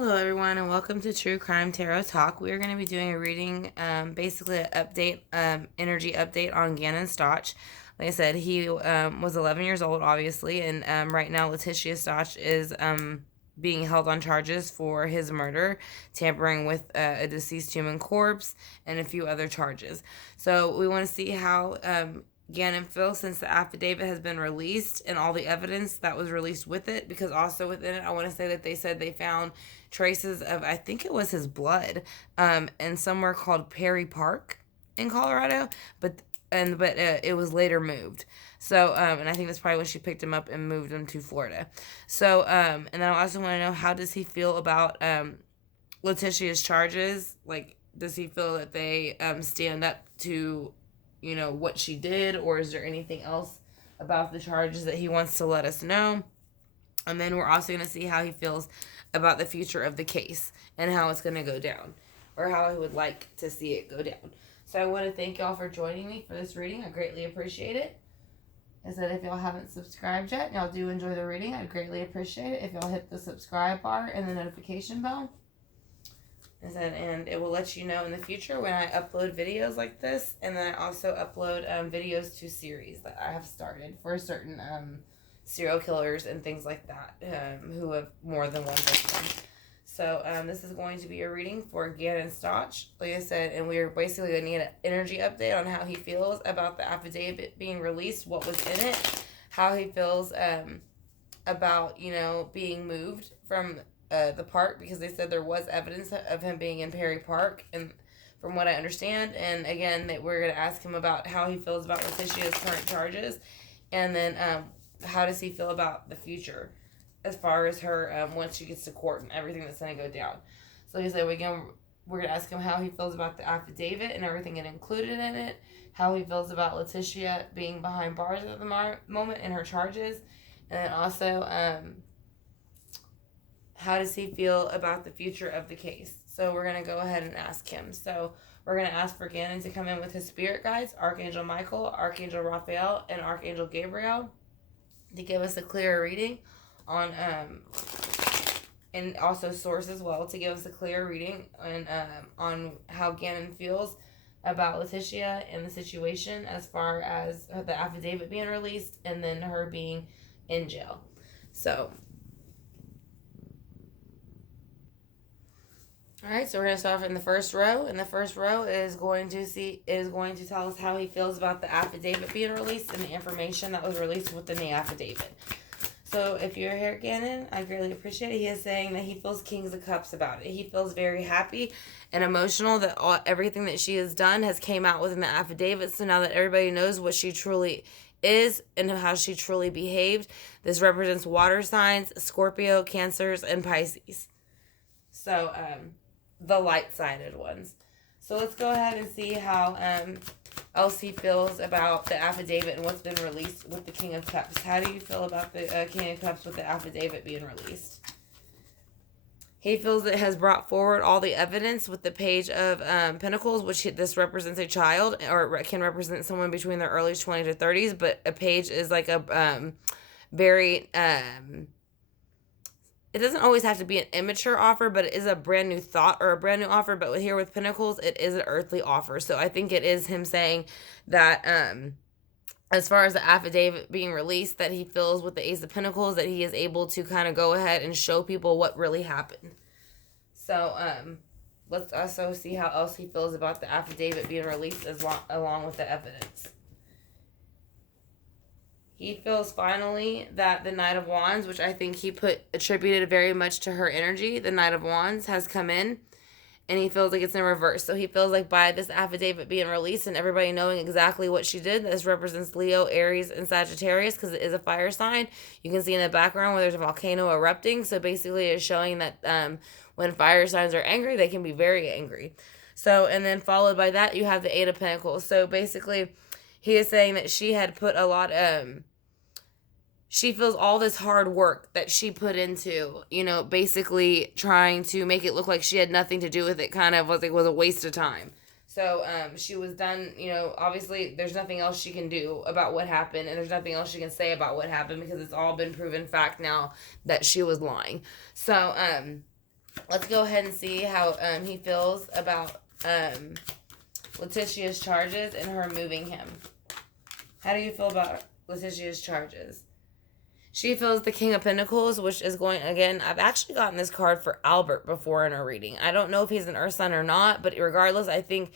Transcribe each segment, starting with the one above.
Hello, everyone, and welcome to True Crime Tarot Talk. We are going to be doing a reading, basically an update, energy update on Gannon Stauch. Like I said, he was 11 years old, obviously, and right now Letecia Stauch is being held on charges for his murder, tampering with a deceased human corpse, and a few other charges. So we want to see how Gannon feels since the affidavit has been released and all the evidence that was released with it, because also within it, I want to say that they said they found traces of, I think it was his blood, in somewhere called Perry Park in Colorado, but it was later moved. So, and I think that's probably when she picked him up and moved him to Florida. So, and then I also want to know, how does he feel about Leticia's charges? Like, does he feel that they stand up to, what she did, or is there anything else about the charges that he wants to let us know? And then we're also going to see how he feels about the future of the case and how it's going to go down, or how he would like to see it go down. So I want to thank y'all for joining me for this reading. I greatly appreciate it. I said, if y'all haven't subscribed yet and y'all do enjoy the reading, I'd greatly appreciate it if y'all hit the subscribe bar and the notification bell. And it will let you know in the future when I upload videos like this. And then I also upload videos to series that I have started for certain serial killers and things like that who have more than one victim. So this is going to be a reading for Gannon Stauch, like I said, and we're basically going to need an energy update on how he feels about the affidavit being released, what was in it, how he feels about, being moved from the park, because they said there was evidence of him being in Perry Park, and from what I understand. And again, that we're going to ask him about how he feels about Leticia's current charges, and then how does he feel about the future as far as her once she gets to court and everything that's going to go down. So like I said, we're going to ask him how he feels about the affidavit and everything it included in it, how he feels about Letecia being behind bars at the moment and her charges, and then also how does he feel about the future of the case. So we're going to go ahead and ask him. So we're going to ask for Gannon to come in with his spirit guides, Archangel Michael, Archangel Raphael, and Archangel Gabriel, to give us a clearer reading on, and also source as well, to give us a clear reading on how Gannon feels about Letecia and the situation as far as the affidavit being released and then her being in jail. So, alright, so we're going to start off in the first row, and the first row is going to tell us how he feels about the affidavit being released and the information that was released within the affidavit. So if you're here, Gannon, I greatly appreciate it. He is saying that he feels Kings of Cups about it. He feels very happy and emotional that everything that she has done has came out within the affidavit. So now that everybody knows what she truly is and how she truly behaved, this represents water signs, Scorpio, Cancers, and Pisces. So, the light-sided ones. So let's go ahead and see how else he feels about the affidavit and what's been released with the King of Cups. How do you feel about the King of Cups with the affidavit being released? He feels it has brought forward all the evidence with the Page of Pentacles, which this represents a child, or it can represent someone between their early 20s to 30s, but a page is like a very... it doesn't always have to be an immature offer, but it is a brand new thought or a brand new offer. But here with Pentacles, it is an earthly offer. So I think it is him saying that as far as the affidavit being released, that he feels with the Ace of Pentacles that he is able to kind of go ahead and show people what really happened. So let's also see how else he feels about the affidavit being released along with the evidence. He feels finally that the Knight of Wands, which I think he attributed very much to her energy, the Knight of Wands has come in, and he feels like it's in reverse. So he feels like by this affidavit being released and everybody knowing exactly what she did, this represents Leo, Aries, and Sagittarius, because it is a fire sign. You can see in the background where there's a volcano erupting. So basically it's showing that when fire signs are angry, they can be very angry. So, and then followed by that, you have the Eight of Pentacles. So basically he is saying that she had put a lot she feels all this hard work that she put into, basically trying to make it look like she had nothing to do with it, kind of was a waste of time. So she was done, obviously there's nothing else she can do about what happened, and there's nothing else she can say about what happened because it's all been proven fact now that she was lying. So let's go ahead and see how he feels about Letecia's charges and her moving him. How do you feel about Letecia's charges? She feels the King of Pentacles, which is going, again, I've actually gotten this card for Albert before in a reading. I don't know if he's an Earth sign or not, but regardless, I think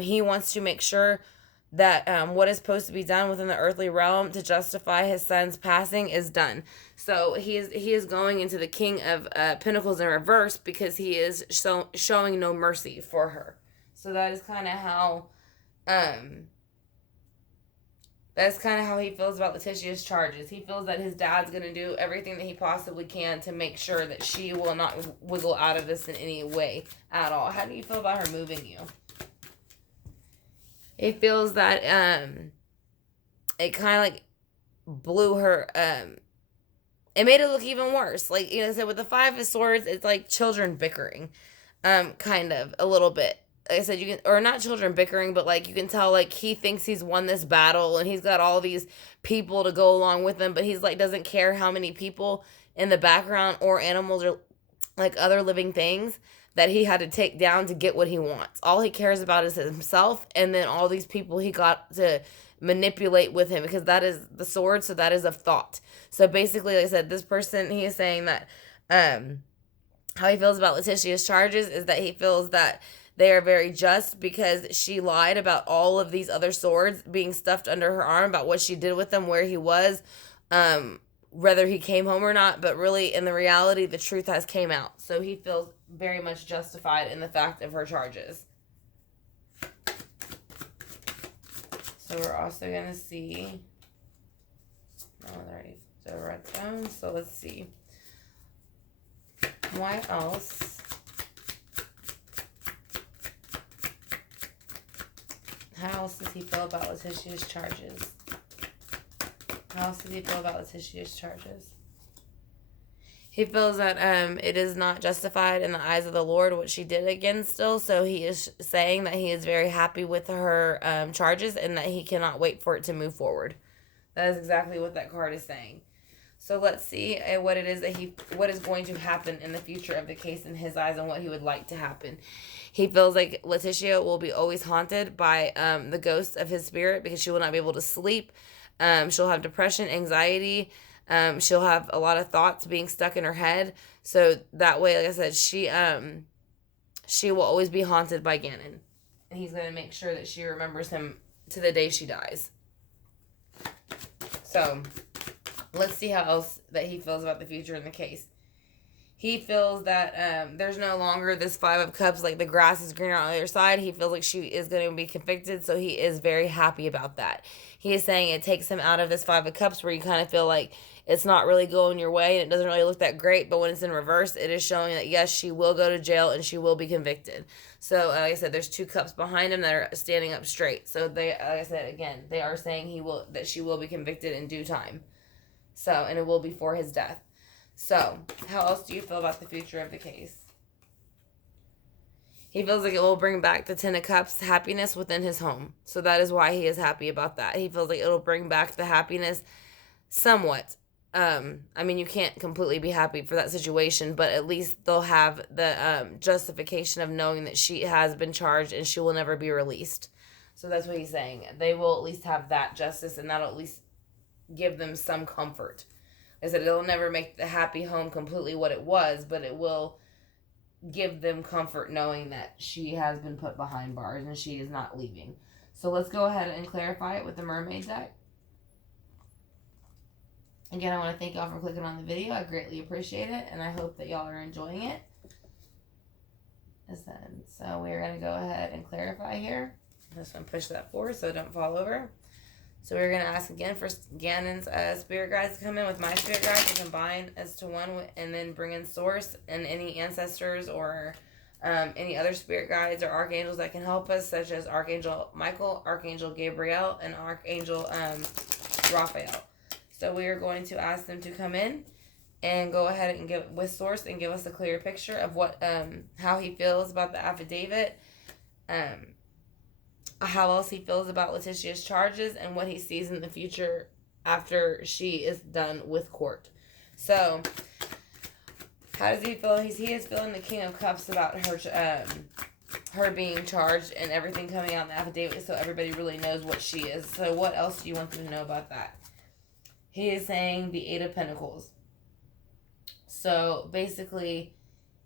he wants to make sure that what is supposed to be done within the earthly realm to justify his son's passing is done. So he is going into the King of Pentacles in reverse because he is showing no mercy for her. So that is kind of how he feels about Letecia's charges. He feels that his dad's going to do everything that he possibly can to make sure that she will not wiggle out of this in any way at all. How do you feel about her moving you? He feels that it kind of like blew her, it made it look even worse. Like, you know, so with the Five of Swords, it's like children bickering, kind of, a little bit. Like I said, you can, or not children bickering, but like you can tell like he thinks he's won this battle and he's got all these people to go along with him, but he's like doesn't care how many people in the background or animals or like other living things that he had to take down to get what he wants. All he cares about is himself and then all these people he got to manipulate with him, because that is the sword, so that is a thought. So basically, like I said, this person, he is saying that how he feels about Letecia's charges is that he feels that they are very just because she lied about all of these other swords being stuffed under her arm, about what she did with them, where he was, whether he came home or not. But really, in the reality, the truth has came out. So he feels very much justified in the fact of her charges. So we're also going to see... Oh, already the red stone. So let's see. What else? How else does he feel about Letecia's charges? How else does he feel about Letecia's charges? He feels that it is not justified in the eyes of the Lord what she did again still. So he is saying that he is very happy with her charges and that he cannot wait for it to move forward. That is exactly what that card is saying. So let's see what it is that what is going to happen in the future of the case in his eyes and what he would like to happen. He feels like Letecia will be always haunted by the ghost of his spirit because she will not be able to sleep. She'll have depression, anxiety. She'll have a lot of thoughts being stuck in her head. So that way, like I said, she will always be haunted by Gannon. And he's going to make sure that she remembers him to the day she dies. So let's see how else that he feels about the future in the case. He feels that there's no longer this Five of Cups, like the grass is greener on the other side. He feels like she is going to be convicted, so he is very happy about that. He is saying it takes him out of this Five of Cups where you kind of feel like it's not really going your way and it doesn't really look that great, but when it's in reverse, it is showing that, yes, she will go to jail and she will be convicted. So, like I said, there's two cups behind him that are standing up straight. So, they, like I said, again, they are saying that she will be convicted in due time. So, and it will be for his death. So, how else do you feel about the future of the case? He feels like it will bring back the Ten of Cups, happiness within his home. So that is why he is happy about that. He feels like it'll bring back the happiness somewhat. I mean, you can't completely be happy for that situation, but at least they'll have the justification of knowing that she has been charged and she will never be released. So that's what he's saying. They will at least have that justice, and that'll at least give them some comfort. I said it'll never make the happy home completely what it was, but it will give them comfort knowing that she has been put behind bars and she is not leaving. So let's go ahead and clarify it with the Mermaid deck. Again, I want to thank y'all for clicking on the video. I greatly appreciate it, and I hope that y'all are enjoying it. So we're going to go ahead and clarify here. I'm just going to push that forward so it don't fall over. So we're going to ask again for Gannon's spirit guides to come in with my spirit guides to combine as to one, and then bring in source and any ancestors or any other spirit guides or archangels that can help us, such as Archangel Michael, Archangel Gabriel, and Archangel Raphael. So we are going to ask them to come in and go ahead and give with source and give us a clear picture of what how he feels about the affidavit, how else he feels about Letecia's charges, and what he sees in the future after she is done with court. So How does he feel? He is feeling the King of Cups about her being charged and everything coming out in the affidavit, so everybody really knows what she is. So what else do you want them to know about that? He is saying the Eight of Pentacles. So basically,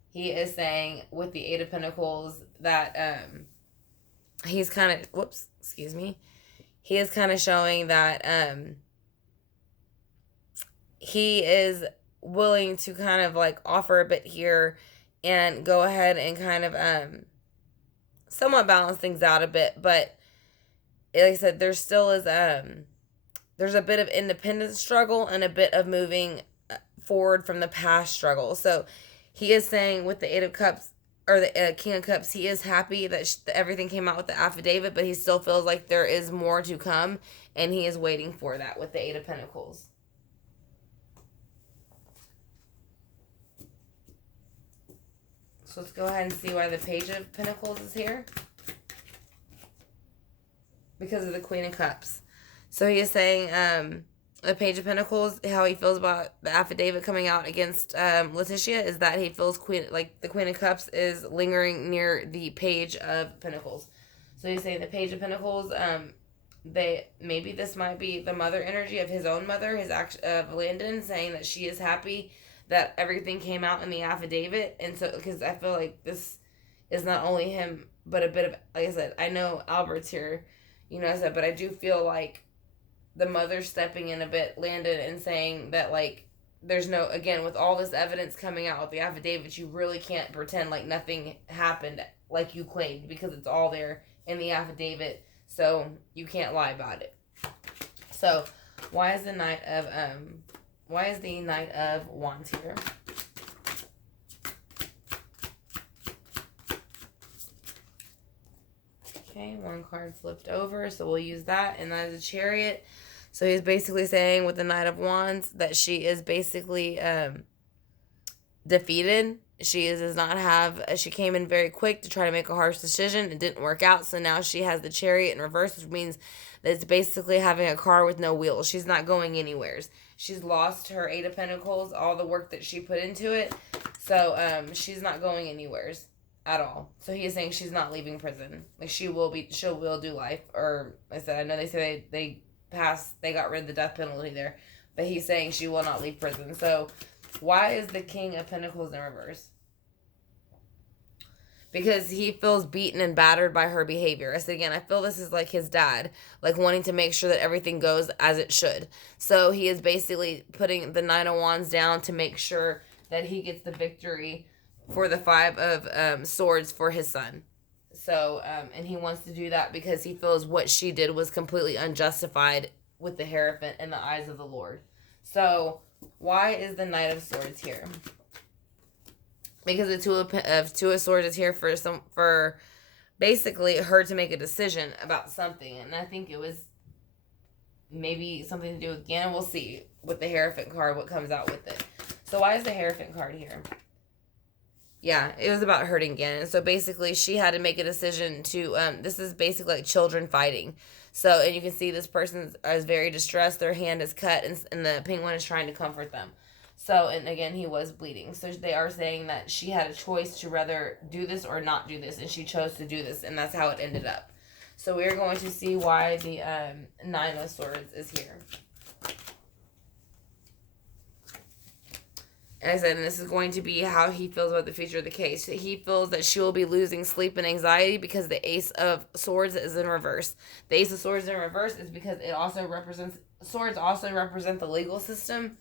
he is saying with the Eight of Pentacles that he's kind of he is kind of showing that he is willing to kind of like offer a bit here and go ahead and kind of somewhat balance things out a bit, but like I said, there still is there's a bit of independent struggle and a bit of moving forward from the past struggle. So he is saying with the Eight of Cups or the King of Cups, he is happy that everything came out with the affidavit, but he still feels like there is more to come, and he is waiting for that with the Eight of Pentacles. So let's go ahead and see why the Page of Pentacles is here. Because of the Queen of Cups. So he is saying the Page of Pentacles, how he feels about the affidavit coming out against Letecia is that he feels the Queen of Cups is lingering near the Page of Pentacles. So he's saying the Page of Pentacles, maybe this might be the mother energy of his own mother, of Landon, saying that she is happy that everything came out in the affidavit. And so, because I feel like this is not only him, but a bit of, like I said, I know Albert's here, but I do feel like the mother stepping in a bit, Landon, and saying that, like, there's no, again, with all this evidence coming out with the affidavit, you really can't pretend like nothing happened like you claimed, because it's all there in the affidavit, so you can't lie about it. So, why is the Knight of Wands here? Okay, one card flipped over, so we'll use that, and that is a Chariot. So he's basically saying with the Knight of Wands that she is basically defeated. She came in very quick to try to make a harsh decision. It didn't work out, so now she has the Chariot in reverse, which means that it's basically having a car with no wheels. She's not going anywhere. She's lost her Eight of Pentacles, all the work that she put into it, so she's not going anywhere at all. So he is saying she's not leaving prison. Like, she will do life, or I said, I know they say they got rid of the death penalty there, but he's saying she will not leave prison. So why is the King of Pentacles in reverse? Because he feels beaten and battered by her behavior. I said again, I feel this is like his dad, like wanting to make sure that everything goes as it should. So he is basically putting the Nine of Wands down to make sure that he gets the victory for the Five of Swords for his son. So, and he wants to do that because he feels what she did was completely unjustified with the Hierophant in the eyes of the Lord. So, why is the Knight of Swords here? Because the Two of Swords is here for basically her to make a decision about something. And I think it was maybe something to do with Gannon. We'll see with the Hierophant card what comes out with it. So, why is the Hierophant card here? Yeah, it was about hurting Gannon. So basically, she had to make a decision to, this is basically like children fighting. So, and you can see this person is very distressed. Their hand is cut, and the penguin is trying to comfort them. So, and again, he was bleeding. So they are saying that she had a choice to rather do this or not do this, and she chose to do this, and that's how it ended up. So we're going to see why the Nine of Swords is here. And I said, and this is going to be how he feels about the future of the case. He feels that she will be losing sleep and anxiety because the Ace of Swords is in reverse. The Ace of Swords in reverse is because swords also represent the legal system.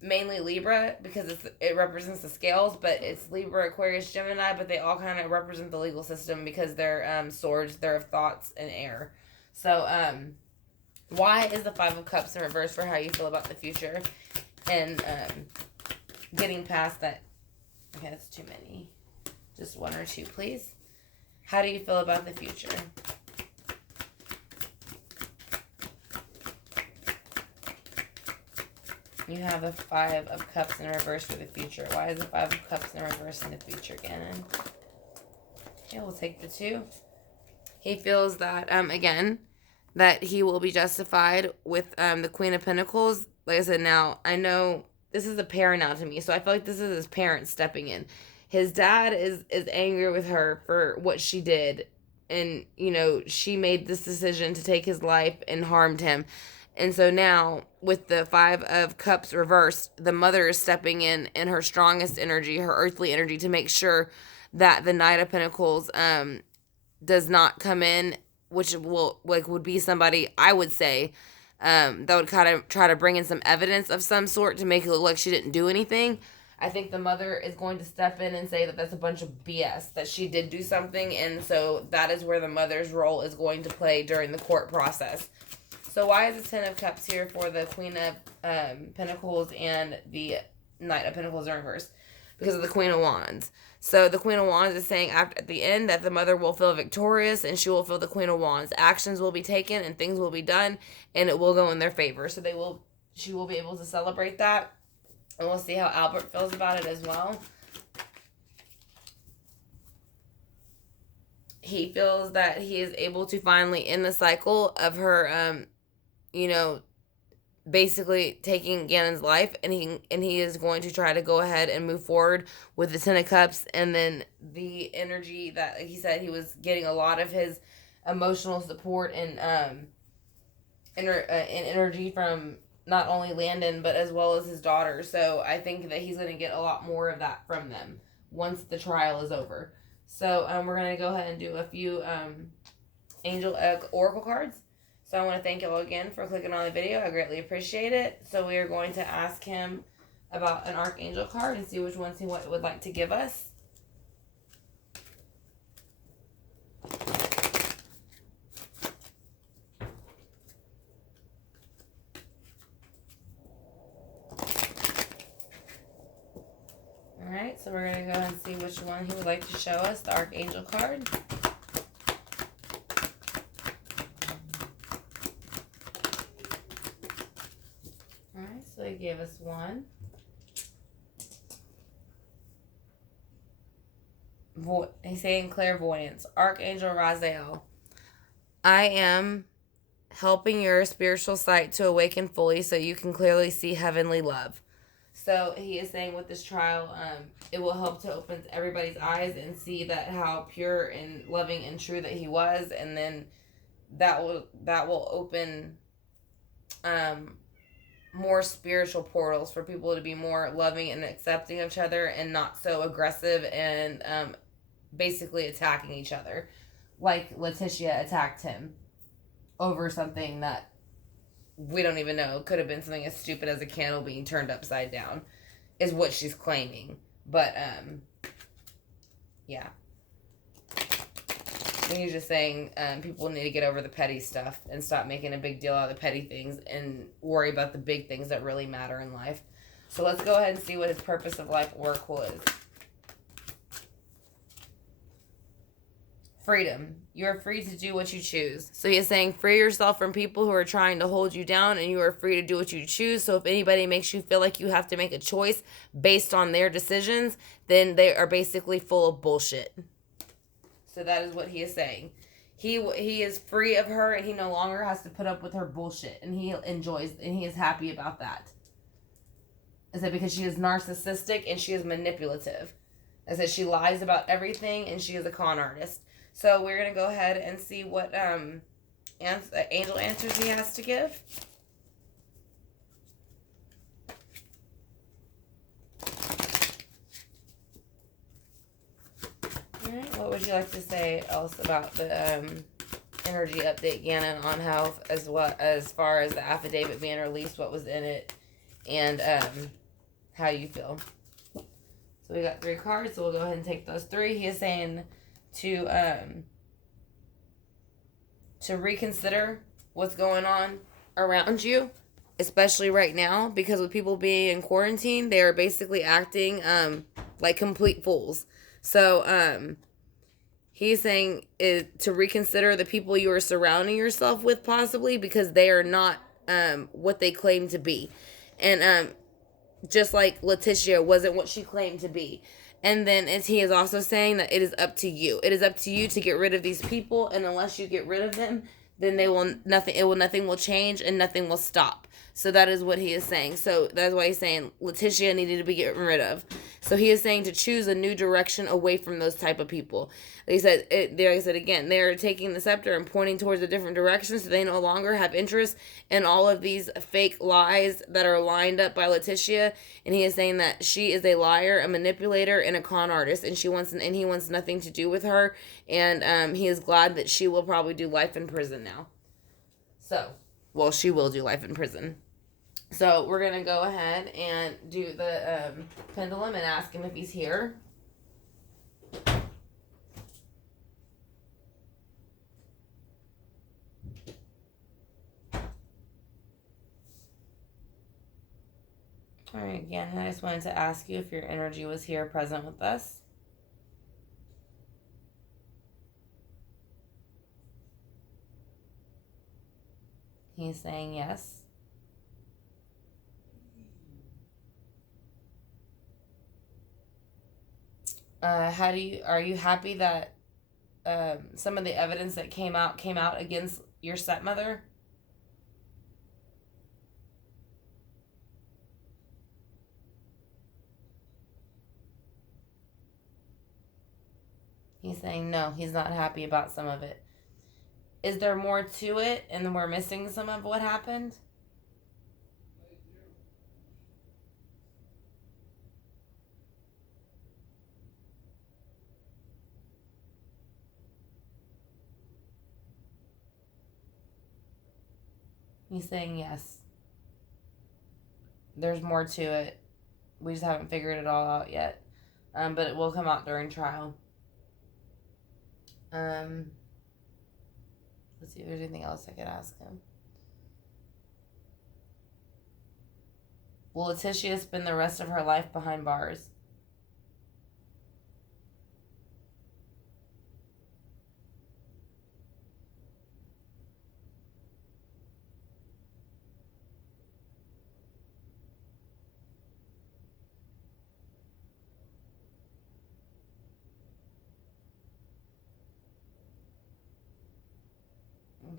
Mainly Libra, because it represents the scales, but it's Libra, Aquarius, Gemini, but they all kind of represent the legal system because they're swords, they're of thoughts and air. So, why is the Five of Cups in reverse for how you feel about the future? And, getting past that. Okay, that's too many. Just one or two, please. How do you feel about the future? You have the Five of Cups in reverse for the future. Why is the Five of Cups in reverse in the future, Gannon? Okay, we'll take the two. He feels that, again, that he will be justified with the Queen of Pentacles. Like I said, now, I know this is a parent now to me. So I feel like this is his parents stepping in. His dad is angry with her for what she did, and she made this decision to take his life and harmed him. And so now, with the Five of Cups reversed, the mother is stepping in her strongest energy, her earthly energy, to make sure that the Knight of Pentacles does not come in, which would be somebody, I would say, that would kind of try to bring in some evidence of some sort to make it look like she didn't do anything. I think the mother is going to step in and say that that's a bunch of BS, that she did do something, and so that is where the mother's role is going to play during the court process. So why is the Ten of Cups here for the Queen of Pentacles and the Knight of Pentacles in reverse? Because of the Queen of Wands. So the Queen of Wands is saying at the end that the mother will feel victorious and she will feel the Queen of Wands. Actions will be taken and things will be done and it will go in their favor. So she will be able to celebrate that. And we'll see how Albert feels about it as well. He feels that he is able to finally end the cycle of her, basically taking Gannon's life, and he is going to try to go ahead and move forward with the Ten of Cups, and then the energy that, like he said, he was getting a lot of his emotional support and energy from not only Landon, but as well as his daughter. So I think that he's going to get a lot more of that from them once the trial is over. So we're going to go ahead and do a few Angel Oracle cards. So I want to thank you all again for clicking on the video. I greatly appreciate it. So we are going to ask him about an Archangel card and see which ones he would like to give us. Alright, so we're going to go ahead and see which one he would like to show us, the Archangel card. Alright, so he gave us one. He's saying clairvoyance. Archangel Raziel. I am helping your spiritual sight to awaken fully so you can clearly see heavenly love. So he is saying with this trial, it will help to open everybody's eyes and see that how pure and loving and true that he was, and then that will open more spiritual portals for people to be more loving and accepting of each other and not so aggressive and basically attacking each other, like Letecia attacked him over something that we don't even know. It could have been something as stupid as a candle being turned upside down, is what she's claiming. But, yeah. And he's just saying people need to get over the petty stuff and stop making a big deal out of the petty things and worry about the big things that really matter in life. So let's go ahead and see what his purpose of life oracle is. Freedom. You are free to do what you choose. So he is saying free yourself from people who are trying to hold you down, and you are free to do what you choose. So if anybody makes you feel like you have to make a choice based on their decisions, then they are basically full of bullshit. So that is what he is saying. He is free of her, and he no longer has to put up with her bullshit, and he enjoys, and he is happy about that. I said because she is narcissistic and she is manipulative. I said she lies about everything, and she is a con artist. So we're going to go ahead and see what angel answers he has to give. Alright, what would you like to say else about the energy update, Gannon, on health, as far as the affidavit being released, what was in it, and how you feel? So we got 3 cards, so we'll go ahead and take those 3. He is saying to reconsider what's going on around you, especially right now, because with people being in quarantine, they are basically acting like complete fools. So he's saying to reconsider the people you are surrounding yourself with, possibly, because they are not what they claim to be. And just like Letecia wasn't what she claimed to be. And then he is also saying that it is up to you. It is up to you to get rid of these people, and unless you get rid of them, then nothing will change and nothing will stop. So that is what he is saying. So that's why he's saying Letecia needed to be gotten rid of. So he is saying to choose a new direction away from those type of people. They said, again, they're taking the scepter and pointing towards a different direction, so they no longer have interest in all of these fake lies that are lined up by Letecia. And he is saying that she is a liar, a manipulator, and a con artist, and he wants nothing to do with her. And he is glad that she will probably do life in prison now. So, well, she will do life in prison. So we're going to go ahead and do the pendulum and ask him if he's here. All right, again, I just wanted to ask you if your energy was here present with us. He's saying yes. Are you happy that some of the evidence that came out against your stepmother? He's saying no, he's not happy about some of it. Is there more to it and we're missing some of what happened? He's saying yes. There's more to it. We just haven't figured it all out yet. But it will come out during trial. Let's see if there's anything else I could ask him. Will Letecia spend the rest of her life behind bars?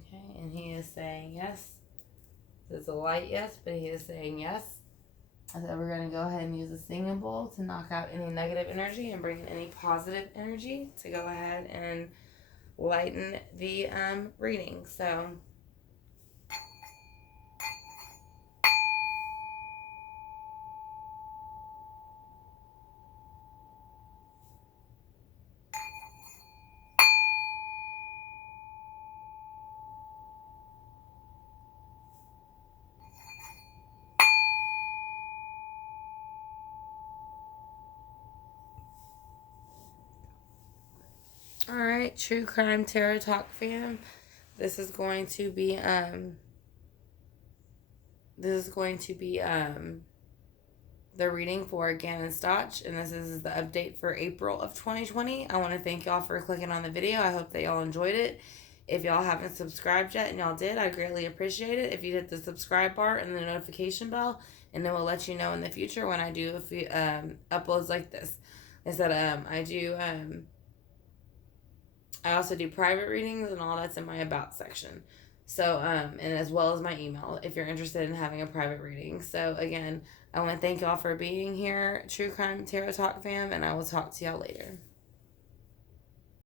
Okay, and he is saying yes. There's a light yes, but he is saying yes. So we're going to go ahead and use the singing bowl to knock out any negative energy and bring in any positive energy to go ahead and lighten the reading. So all right, True Crime Tarot Talk fam. This is going to be the reading for Gannon Stauch, and this is the update for April of 2020. I want to thank y'all for clicking on the video. I hope that y'all enjoyed it. If y'all haven't subscribed yet and y'all did, I greatly appreciate it if you hit the subscribe bar and the notification bell, and then we'll let you know in the future when I do a few uploads like this. I said I also do private readings and all that's in my about section. So, and as well as my email if you're interested in having a private reading. So, again, I want to thank y'all for being here, True Crime Tarot Talk fam, and I will talk to y'all later.